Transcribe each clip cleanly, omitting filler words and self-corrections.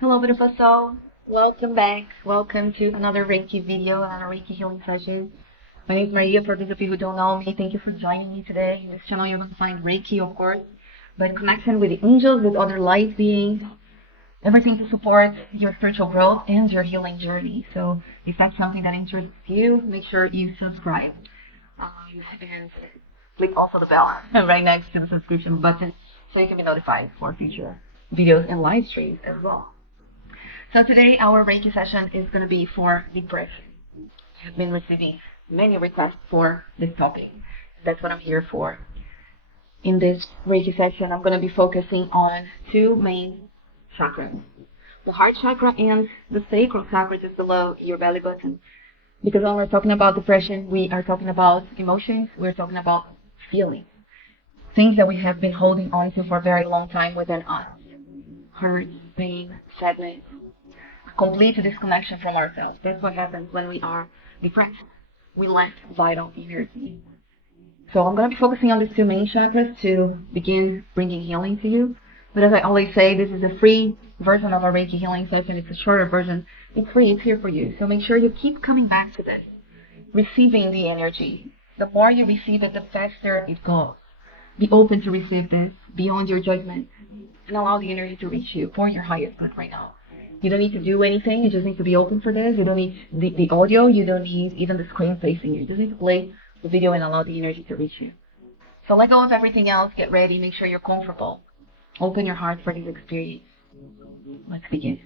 Hello, beautiful soul. Welcome back. Welcome to another Reiki video, another Reiki Healing session. My name is Maria. For those of you who don't know me, thank you for joining me today. In this channel, you're going to find Reiki, of course, but connection with the angels, with other light beings, everything to support your spiritual growth and your healing journey. So if that's something that interests you, make sure you subscribe. And click also the bell right next to the subscription button so you can be notified for future videos and live streams as well. So today our Reiki session is going to be for depression. I've been receiving many requests for this topic. That's what I'm here for. In this Reiki session, I'm going to be focusing on two main chakras. The heart chakra and the sacral chakra just below your belly button. Because when we're talking about depression, we are talking about emotions, we're talking about feelings. Things that we have been holding on to for a very long time within us. Hurt, pain, sadness, complete disconnection from ourselves. That's what happens when we are depressed. We lack vital energy. So I'm going to be focusing on these two main chakras to begin bringing healing to you. But as I always say, this is a free version of our Reiki healing session. It's a shorter version. It's free. It's here for you. So make sure you keep coming back to this. Receiving the energy. The more you receive it, the faster it goes. Be open to receive this beyond your judgment and allow the energy to reach you for your highest good right now. You don't need to do anything. You just need to be open for this. You don't need the audio. You don't need even the screen facing you. You just need to play the video and allow the energy to reach you. So let go of everything else. Get ready. Make sure you're comfortable. Open your heart for this experience. Let's begin.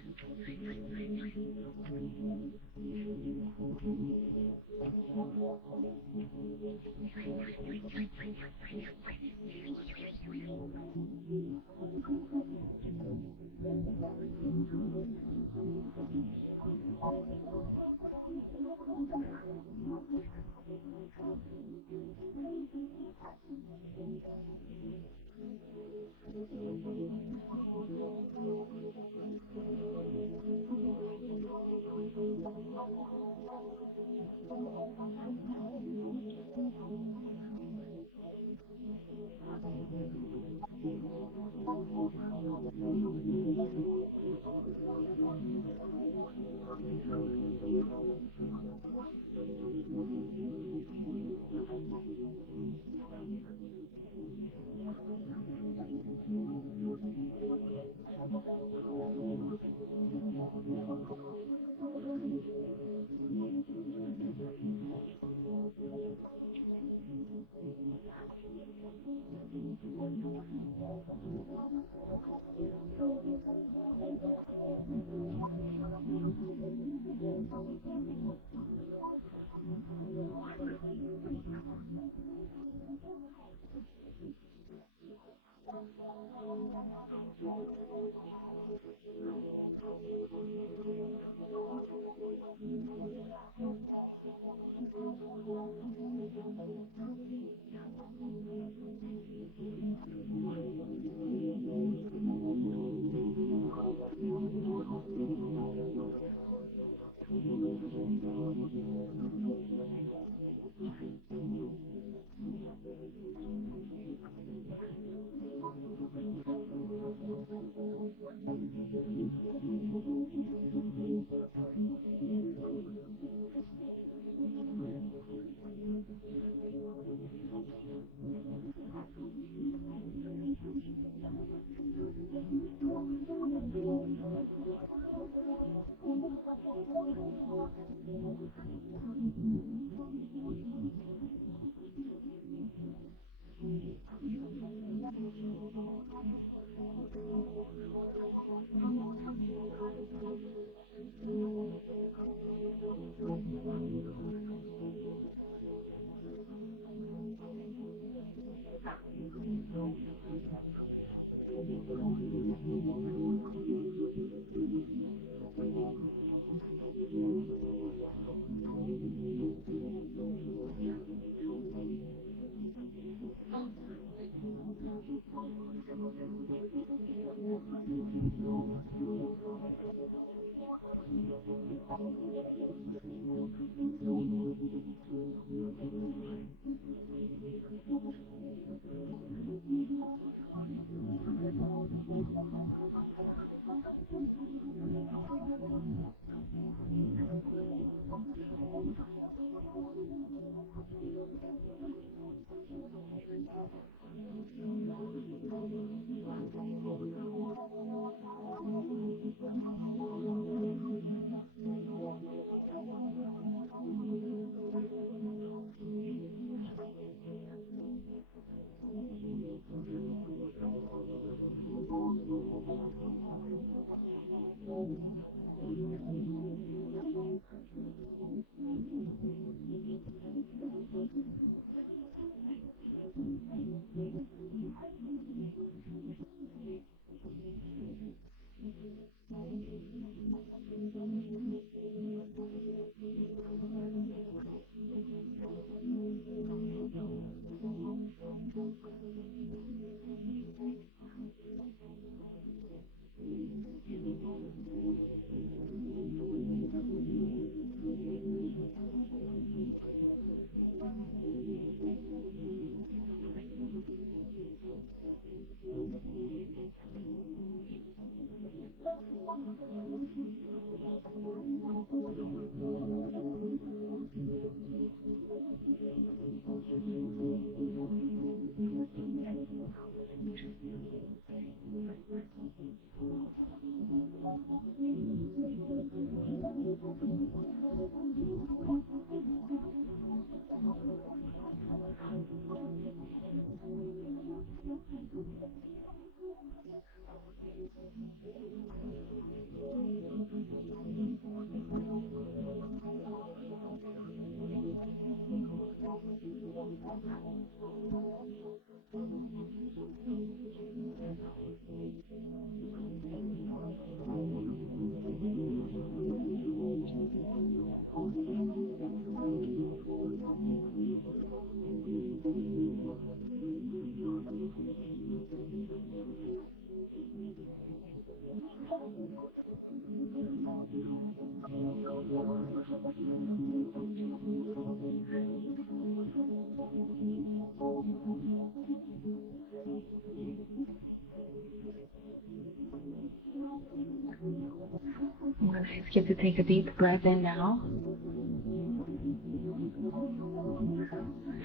I'm going to ask you to take a deep breath in now.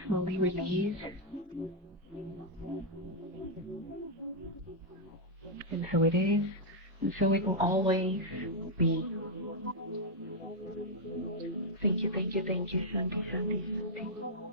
Slowly release. And so it is. And so it will always be. Thank you, thank you, thank you, Shanti, Shanti, Shanti.